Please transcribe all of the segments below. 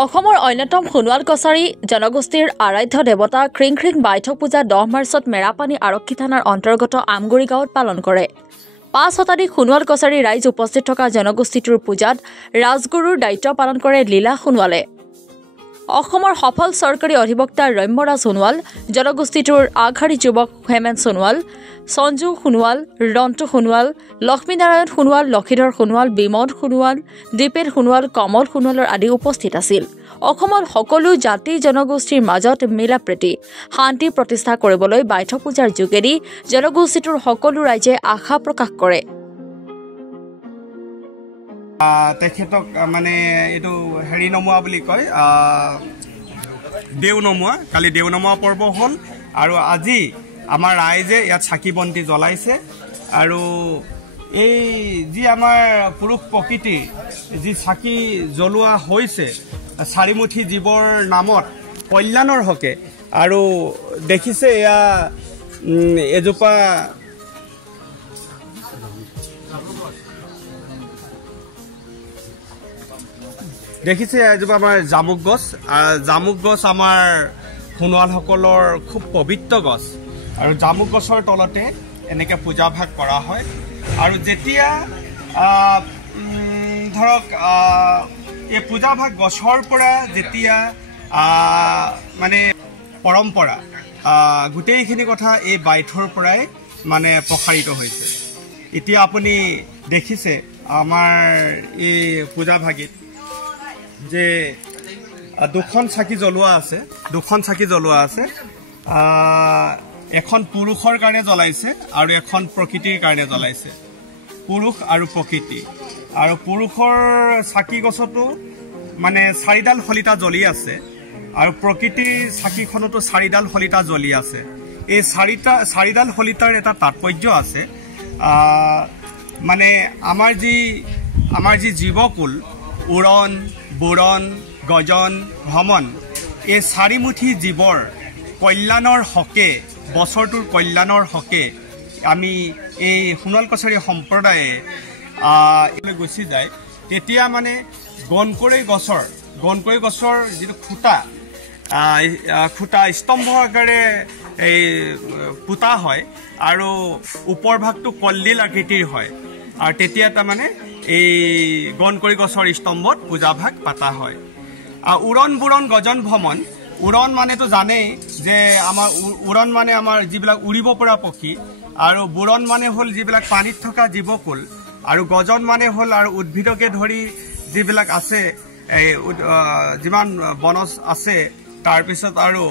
অসমৰ অন্যতম সোণোৱাল কছাৰী জনগোষ্ঠীৰ আৰাধ্য দেৱতা ক্ৰিংখ্ৰিং বাইথক পূজা 10 মাৰ্চত মেৰাপানী আৰক্ষী থানাৰ অন্তৰ্গত আমগুৰি গাঁৱত পালন কৰে। 5 শতাধিক সোণোৱাল কছাৰী ৰাইজ উপস্থিত থকা জনগোষ্ঠীটোৰ পূজাত ৰাজগুৰুৰ দায়িত্ব পালন কৰে লীলা সোণোৱালে। অসমৰ সফল চৰকাৰী অধিবক্তা ৰম্যৰাজ সোণোৱাল, জনগোষ্ঠীটোৰ আগশাৰী যুৱক হেমেন সোণোৱাল, সঞ্জু সোণোৱাল, ৰন্তু সোণোৱাল, লক্ষ্মীনাৰায়ণ সোণোৱাল, লক্ষীধৰ সোণোৱাল, বিমল সোণোৱাল, দীপেন সোণোৱাল, কমল সোণোৱালৰ আদি উপস্থিত আছিল। অসমৰ সকলো জাতি জনগোষ্ঠীৰ মাজত মিলাপ্ৰীতি শান্তি প্ৰতিষ্ঠা কৰিবলৈ বাইথক পূজাৰ যোগেদি জনগোষ্ঠীটোৰ সকলো ৰাইজে আশা প্ৰকাশ কৰে। তেখেতক মানে এইটো হেৰি নমোৱা বুলি কয়, দেও নমোৱা। কালি দেও নমোৱা পৰ্ব হ'ল আৰু আজি আমাৰ ৰাইজে ইয়াত চাকি বন্তি জ্বলাইছে। আৰু এই যি আমাৰ পুৰুষ প্ৰকৃতিৰ যি চাকি জ্বলোৱা হৈছে চাৰিমুঠি জীৱৰ নামত কল্যাণৰ হকে, আৰু দেখিছে এয়া এজোপা আমাৰ জামুক গছ। জামুক গছ আমাৰ সোণোৱালসকলৰ খুব পবিত্ৰ গছ, আৰু জামুক গছৰ তলতে এনেকৈ পূজা ভাগ কৰা হয়। আৰু যেতিয়া ধৰক এই পূজা ভাগ গছৰ পৰা যেতিয়া মানে পৰম্পৰা গোটেইখিনি কথা এই বাইথৰ পৰাই মানে প্ৰসাৰিত হৈছে। এতিয়া আপুনি দেখিছে আমাৰ এই পূজা ভাগিত যে দুখন চাকি জ্বলোৱা আছে, এখন পুৰুষৰ কাৰণে জ্বলাইছে আৰু এখন প্ৰকৃতিৰ কাৰণে জ্বলাইছে। পুৰুষ আৰু প্ৰকৃতি, আৰু পুৰুষৰ চাকি গছতো মানে 4ডাল শলিতা জ্বলি আছে, আৰু প্ৰকৃতিৰ চাকিখনতো 4ডাল শলিতা জ্বলি আছে। এই 4ডাল শলিতাৰ এটা তাৎপৰ্য আছে। মানে আমাৰ যি জীৱকুল উৰণ, বুৰণ, গজন, ভ্ৰমণ, এই চাৰিমুঠি জীৱৰ কল্যাণৰ হকে, বছৰটোৰ কল্যাণৰ হকে আমি এই সোণোৱাল কছাৰী সম্প্ৰদায়ে গুচি যায়। তেতিয়া মানে গণকৰি গছৰ যিটো খুঁটা স্তম্ভ আকাৰে এই পোতা হয়, আৰু ওপৰ ভাগটো কলডিল আকৃতিৰ হয়। আৰু তেতিয়া তাৰমানে এই গণকৰি গছৰ স্তম্ভত পূজা ভাগ পাতা হয়। উৰণ, বুৰণ, গজন, ভ্ৰমণ। উৰণ মানেতো জানেই যে উৰণ মানে আমাৰ যিবিলাক উৰিব পৰা পক্ষী, আৰু বুৰণ মানে হ'ল যিবিলাক পানীত থকা জীৱকুল, আৰু গজন মানে হ'ল আৰু উদ্ভিদকে ধৰি যিবিলাক আছে এই যিমান বনজ আছে। তাৰপিছত আৰু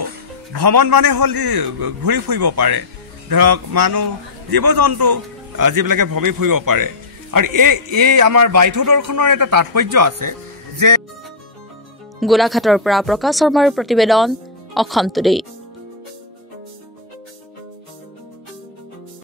ভ্ৰমণ মানে হ'ল যি ঘূৰি ফুৰিব পাৰে, ধৰক মানুহ, জীৱ জন্তু যিবিলাকে ভ্ৰমি ফুৰিব পাৰে। আৰু এই আমাৰ বাইথ দৰ্শনৰ এটা তাৎপৰ্য আছে যে গোলাঘাটৰ পৰা প্ৰকাশ শৰ্মাৰ প্ৰতিবেদন, অসম টুডে।